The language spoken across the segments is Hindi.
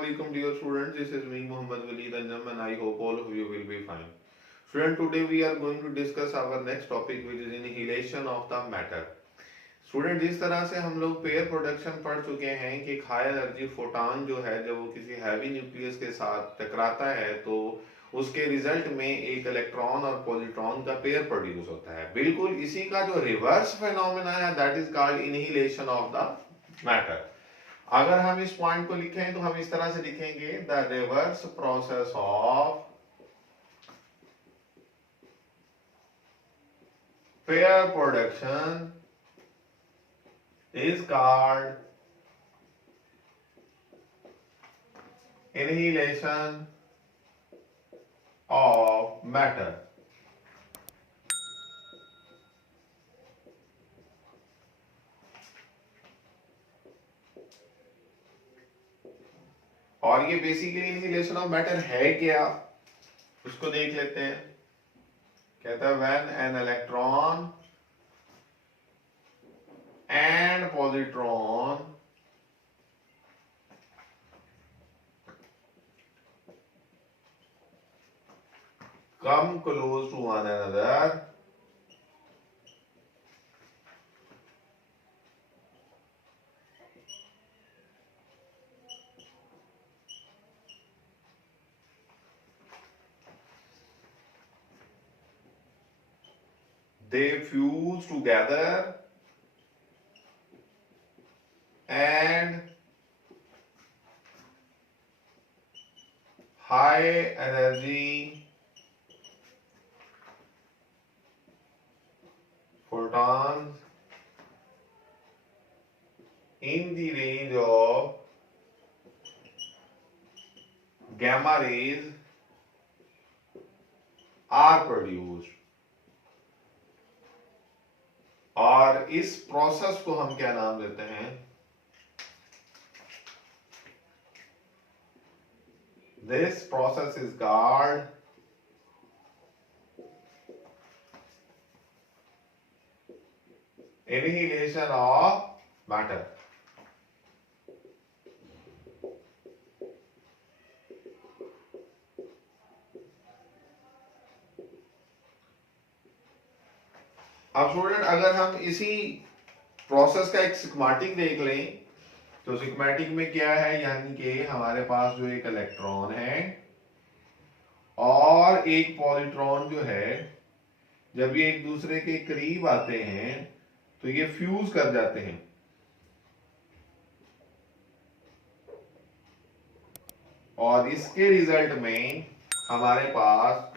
Assalamualaikum dear students, this is me Muhammad Waleed Anjam and I hope all of you will be fine. Student, today we are going to discuss our next topic which is annihilation of the matter. Student जिस तरह से हम लोग पेयर प्रोडक्शन पढ़ चुके हैं कि हाई एनर्जी फोटॉन जो है जब वो किसी हैवी न्यूक्लियस के साथ टकराता है तो उसके रिजल्ट में एक इलेक्ट्रॉन और पॉजिट्रॉन का पेयर प्रोड्यूस होता है। बिल्कुल इसी का जो रिवर्स फेनोमेना है that is called annihilation of the matter. अगर हम इस पॉइंट को लिखें तो हम इस तरह से लिखेंगे the reverse process of pair production is called annihilation of matter. और ये बेसिकली इनहिलेशन ऑफ मैटर है क्या, उसको देख लेते हैं। कहता है when an electron and positron come close to one another, they fuse together and high energy photons in the range of gamma rays are produced। और इस प्रोसेस को हम क्या नाम देते हैं? This process is called annihilation of matter। अब स्टूडेंट अगर हम इसी प्रोसेस का एक स्कीमेटिक देख लें तो स्कीमेटिक में क्या है, यानी कि हमारे पास जो एक इलेक्ट्रॉन है और एक पॉजिट्रॉन जो है जब ये एक दूसरे के करीब आते हैं तो ये फ्यूज कर जाते हैं। और इसके रिजल्ट में हमारे पास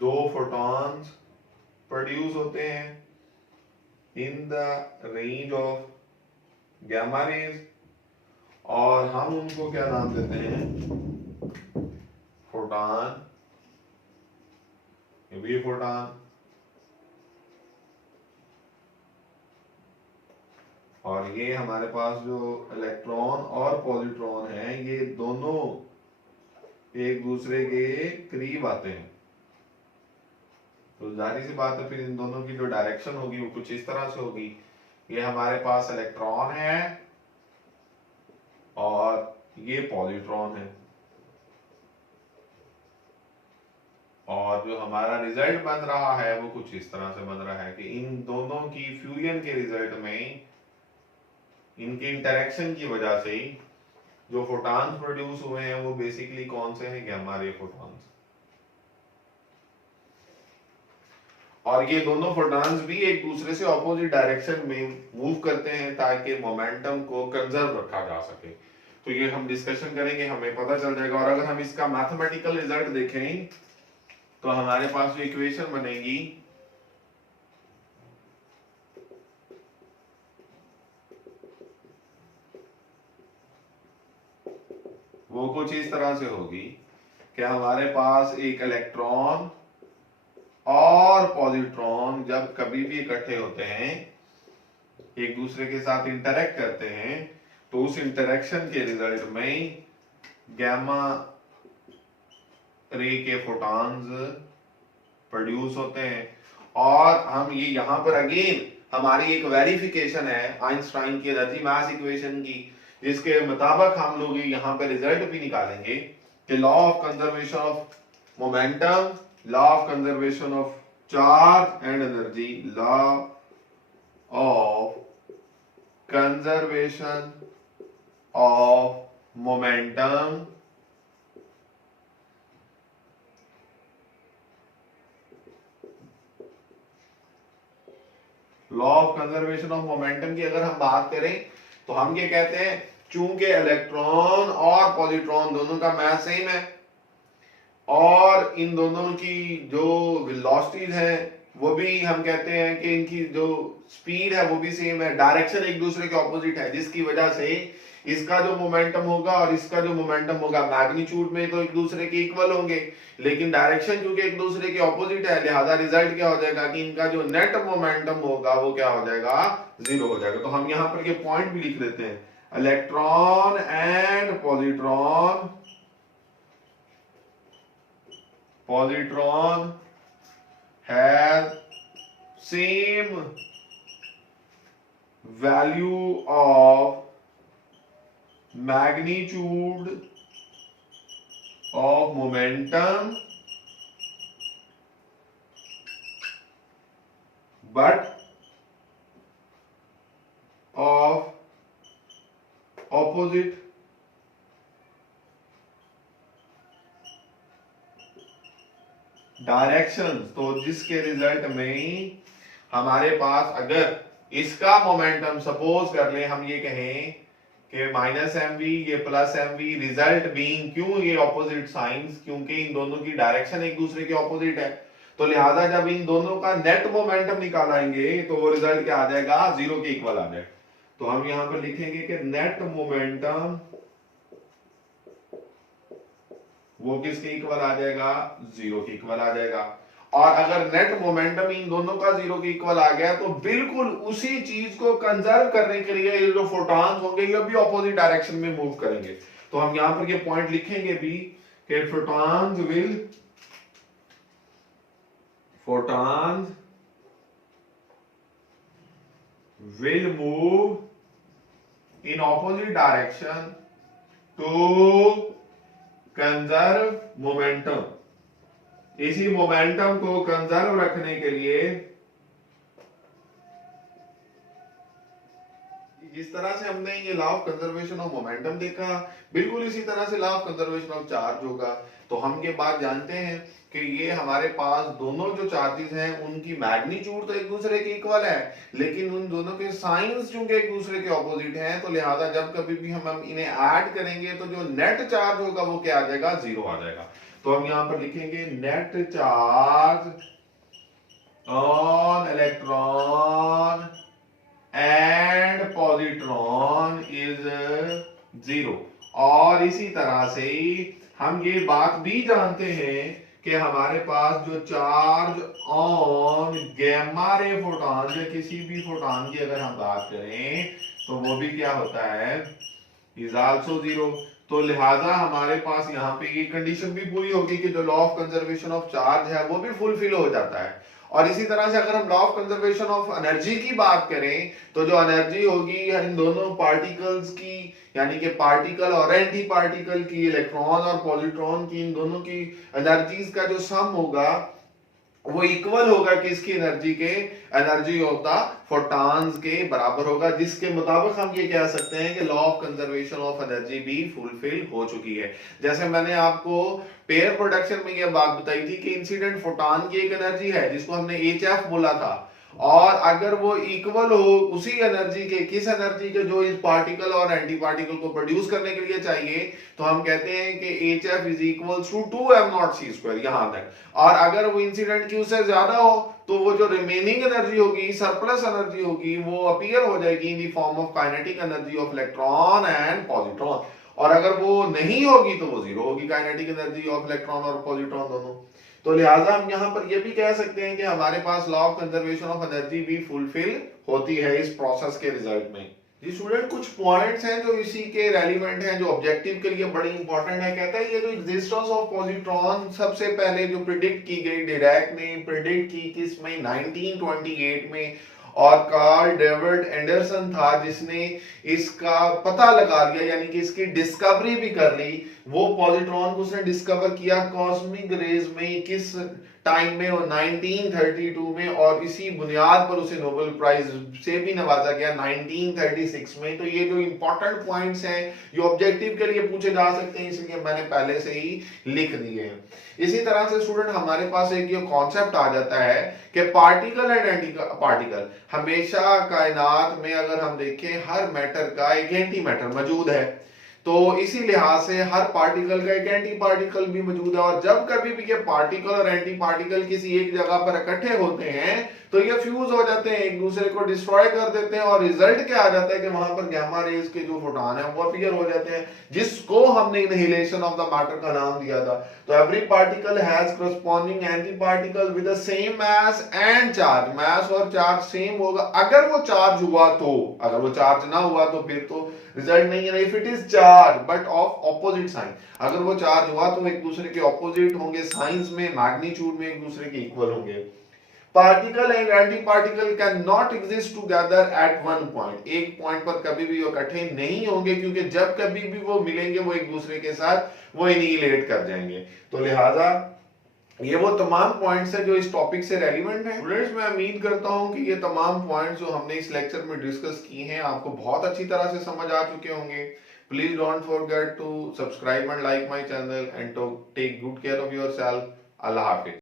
दो फोटॉन्स प्रोड्यूस होते हैं in the range of gamma rays, और हम उनको क्या नाम देते हैं? फोटॉन, ये फोटॉन। और ये हमारे पास जो इलेक्ट्रॉन और पॉजिट्रॉन है ये दोनों एक दूसरे के करीब आते हैं, तो जाहिर सी बात है फिर इन दोनों की जो डायरेक्शन होगी वो कुछ इस तरह से होगी। ये हमारे पास इलेक्ट्रॉन है और ये पॉजिट्रॉन है, और जो हमारा रिजल्ट बन रहा है वो कुछ इस तरह से बन रहा है कि इन दोनों की फ्यूजन के रिजल्ट में इनकी इंटरेक्शन की वजह से जो फोटॉन्स प्रोड्यूस हुए हैं वो बेसिकली कौन से हैं? गैमा रे फोटॉन्स। और ये दोनों फोटॉन्स भी एक दूसरे से ऑपोजिट डायरेक्शन में मूव करते हैं ताकि मोमेंटम को कंजर्व रखा जा सके। तो ये हम डिस्कशन करेंगे, हमें पता चल जाएगा। और अगर हम इसका मैथमेटिकल रिजल्ट देखें तो हमारे पास जो इक्वेशन बनेगी वो कुछ इस तरह से होगी कि हमारे पास एक इलेक्ट्रॉन और पॉजिट्रॉन जब कभी भी इकट्ठे होते हैं, एक दूसरे के साथ इंटरेक्ट करते हैं, तो उस इंटरेक्शन के रिजल्ट में गैमा रे के फोटॉन्स प्रोड्यूस होते हैं। और हम ये यहां पर अगेन हमारी एक वेरिफिकेशन है आइंस्टाइन की एनर्जी मास इक्वेशन की, जिसके मुताबिक हम लोग यहाँ पे रिजल्ट भी निकालेंगे कि law of conservation of momentum, law of conservation of charge and energy, law of conservation of momentum law of conservation of momentum की अगर हम बात करें तो हम ये कहते हैं चूंकि इलेक्ट्रॉन और पॉजिट्रॉन दोनों का मास सेम है और इन दोनों की जो वेलोसिटीज है वो भी हम कहते हैं कि इनकी जो स्पीड है वो भी सेम है, डायरेक्शन एक दूसरे के ऑपोजिट है, जिसकी वजह से इसका जो मोमेंटम होगा और इसका जो मोमेंटम होगा मैग्नीट्यूड में तो एक दूसरे के इक्वल होंगे, लेकिन डायरेक्शन क्योंकि एक दूसरे के ऑपोजिट है, लिहाजा रिजल्ट क्या हो जाएगा कि इनका जो नेट मोमेंटम होगा वो क्या हो जाएगा, जीरो हो जाएगा। तो हम यहाँ पर ये पॉइंट भी लिख देते हैं, electron and positron has same value of magnitude of momentum but of opposite direction. तो जिसके रिजल्ट में हमारे पास अगर इसका मोमेंटम सपोज कर ले हम ये कहें कि माइनस एम वी ये plus M V, result being क्यों ये ऑपोजिट साइंस, क्योंकि इन दोनों की डायरेक्शन एक दूसरे के ऑपोजिट है, तो लिहाजा जब इन दोनों का नेट मोमेंटम निकालेंगे तो वो रिजल्ट क्या आ जाएगा, जीरो के इक्वल आ जाएगा। तो हम यहां पर लिखेंगे कि नेट मोमेंटम वो किसके इक्वल आ जाएगा, जीरो के इक्वल आ जाएगा। और अगर नेट मोमेंटम इन दोनों का जीरो के इक्वल आ गया तो बिल्कुल उसी चीज को कंजर्व करने के लिए ये जो फोटॉन्स होंगे ये भी ऑपोजिट डायरेक्शन में मूव करेंगे। तो हम यहां पर ये पॉइंट लिखेंगे भी कि photons will move in opposite direction to conserve momentum। इसी मोमेंटम को कंजर्व रखने के लिए जिस तरह से हमने ये law of conservation of momentum देखा, बिल्कुल इसी तरह से law of conservation of charge होगा। तो हम ये बात जानते हैं कि ये हमारे पास दोनों जो चार्जेस हैं उनकी मैग्नीट्यूड तो एक दूसरे के इक्वल है, लेकिन उन दोनों के साइंस चूंकि एक दूसरे के ऑपोजिट हैं, तो लिहाजा जब कभी भी हम इन्हें ऐड करेंगे तो जो नेट चार्ज होगा वो क्या आ जाएगा, जीरो आ जाएगा। तो हम यहां पर लिखेंगे net charge on electron and positron is zero. और इसी तरह से हम ये बात भी जानते हैं कि हमारे पास जो charge on gamma ray photon, जो किसी भी फोटॉन की अगर हम बात करें तो वो भी क्या होता है, इज आल्सो जीरो। तो लिहाजा हमारे पास यहाँ पे ये कंडीशन भी पूरी होगी कि जो law of conservation of charge है वो भी फुलफिल हो जाता है। और इसी तरह से अगर हम law of conservation of energy की बात करें तो जो एनर्जी होगी इन दोनों पार्टिकल्स की, यानी कि पार्टिकल और एंटी पार्टिकल की, इलेक्ट्रॉन और पॉजिट्रॉन की, इन दोनों की एनर्जीज का जो सम होगा वो इक्वल होगा किसकी एनर्जी के, एनर्जी ऑफ द फोटॉन्स के बराबर होगा, जिसके मुताबिक हम ये कह सकते हैं कि law of conservation of energy भी फुलफिल हो चुकी है। जैसे मैंने आपको पेयर प्रोडक्शन में ये बात बताई थी कि इंसिडेंट फोटॉन की एक एनर्जी है जिसको हमने HF बोला था, और अगर वो इक्वल हो उसी एनर्जी के, किस एनर्जी के, जो इस पार्टिकल और एंटी पार्टिकल को प्रोड्यूस करने के लिए चाहिए, तो हम कहते हैं कि HF is equal to 2m0c², यहां तक। और अगर वो इंसिडेंट Q से ज्यादा हो तो वो जो रिमेनिंग एनर्जी होगी, सरप्लस एनर्जी होगी, वो अपीयर हो जाएगी in the form of kinetic energy of electron and positron. और अगर वो नहीं होगी तो वो जीरो होगी, काइनेटिक एनर्जी ऑफ इलेक्ट्रॉन और पॉजिट्रॉन दोनों। तो लिहाजा हम यहाँ पर ये भी कह सकते हैं कि हमारे पास law of conservation of energy भी फुलफिल होती है इस प्रोसेस के रिजल्ट में। जी स्टूडेंट, कुछ पॉइंट्स हैं जो इसी के रेलिवेंट हैं, जो ऑब्जेक्टिव के लिए बड़े इंपॉर्टेंट है। कहता है ये जो एग्जिस्टेंस ऑफ पॉजिट्रॉन सबसे पहले जो प्रिडिक्ट की गई, डिरैक ने प्रिडिक्ट की किस में, 1928 में। और कार्ल डेविड एंडरसन था जिसने इसका पता लगा लिया, यानी कि इसकी डिस्कवरी भी कर ली। वो पॉजिट्रॉन को उसने डिस्कवर किया कॉस्मिक रेज में, किस टाइम में, वो 1932 में, और इसी बुनियाद पर उसे नोबेल प्राइज से भी नवाजा गया 1936 में। तो ये जो इंपॉर्टेंट पॉइंट्स हैं ये ऑब्जेक्टिव के लिए पूछे जा सकते हैं, इसलिए मैंने पहले से ही लिख दिए हैं। इसी तरह से स्टूडेंट हमारे पास एक ये कॉन्सेप्ट आ जाता है कि पार्टिकल एंड एंटी पार्टिकल। हमेशा कायनात में अगर हम देखें हर मैटर का एक एंटी मैटर मौजूद है, तो इसी लिहाज से हर पार्टिकल का एक एंटी पार्टिकल भी मौजूद है। और जब कभी भी ये पार्टिकल और एंटी पार्टिकल किसी एक जगह पर इकट्ठे होते हैं तो ये फ्यूज हो जाते हैं, एक दूसरे को डिस्ट्रॉय कर देते हैं, और रिजल्ट क्या आ जाता है कि वहां पर गामा रेज के जो फोटॉन है वो अपीयर हो जाते हैं, जिसको हमने इनहिलेशन ऑफ द मैटर का नाम दिया था। तो every particle has corresponding antiparticle with the same mass and charge. Mass और चार्ज सेम होगा अगर वो चार्ज हुआ तो, अगर वो चार्ज ना हुआ तो फिर तो रिजल्ट नहीं है। If it is charge but of opposite sign, अगर वो चार्ज हुआ तो एक दूसरे के ऑपोजिट होंगे, साइंस में मैग्नीट्यूड में एक दूसरे के इक्वल होंगे। Particle and anti particle can not exist together at one point, एक पॉइंट पर कभी भी वो इकट्ठे नहीं होंगे, क्योंकि जब कभी भी वो मिलेंगे वो एक दूसरे के साथ वो एनिहिलेट कर जाएंगे। तो लिहाजा ये वो तमाम पॉइंट्स हैं जो इस टॉपिक से रेलिवेंट हैं। स्टूडेंट्स, मैं उम्मीद करता हूं कि ये तमाम पॉइंट्स जो हमने इस लेक्चर में डिस्कस किए हैं आपको बहुत अच्छी तरह से समझ आ चुके होंगे। Please don't forget to subscribe and like my channel and to take good care of yourself. अल्लाह हाफिज।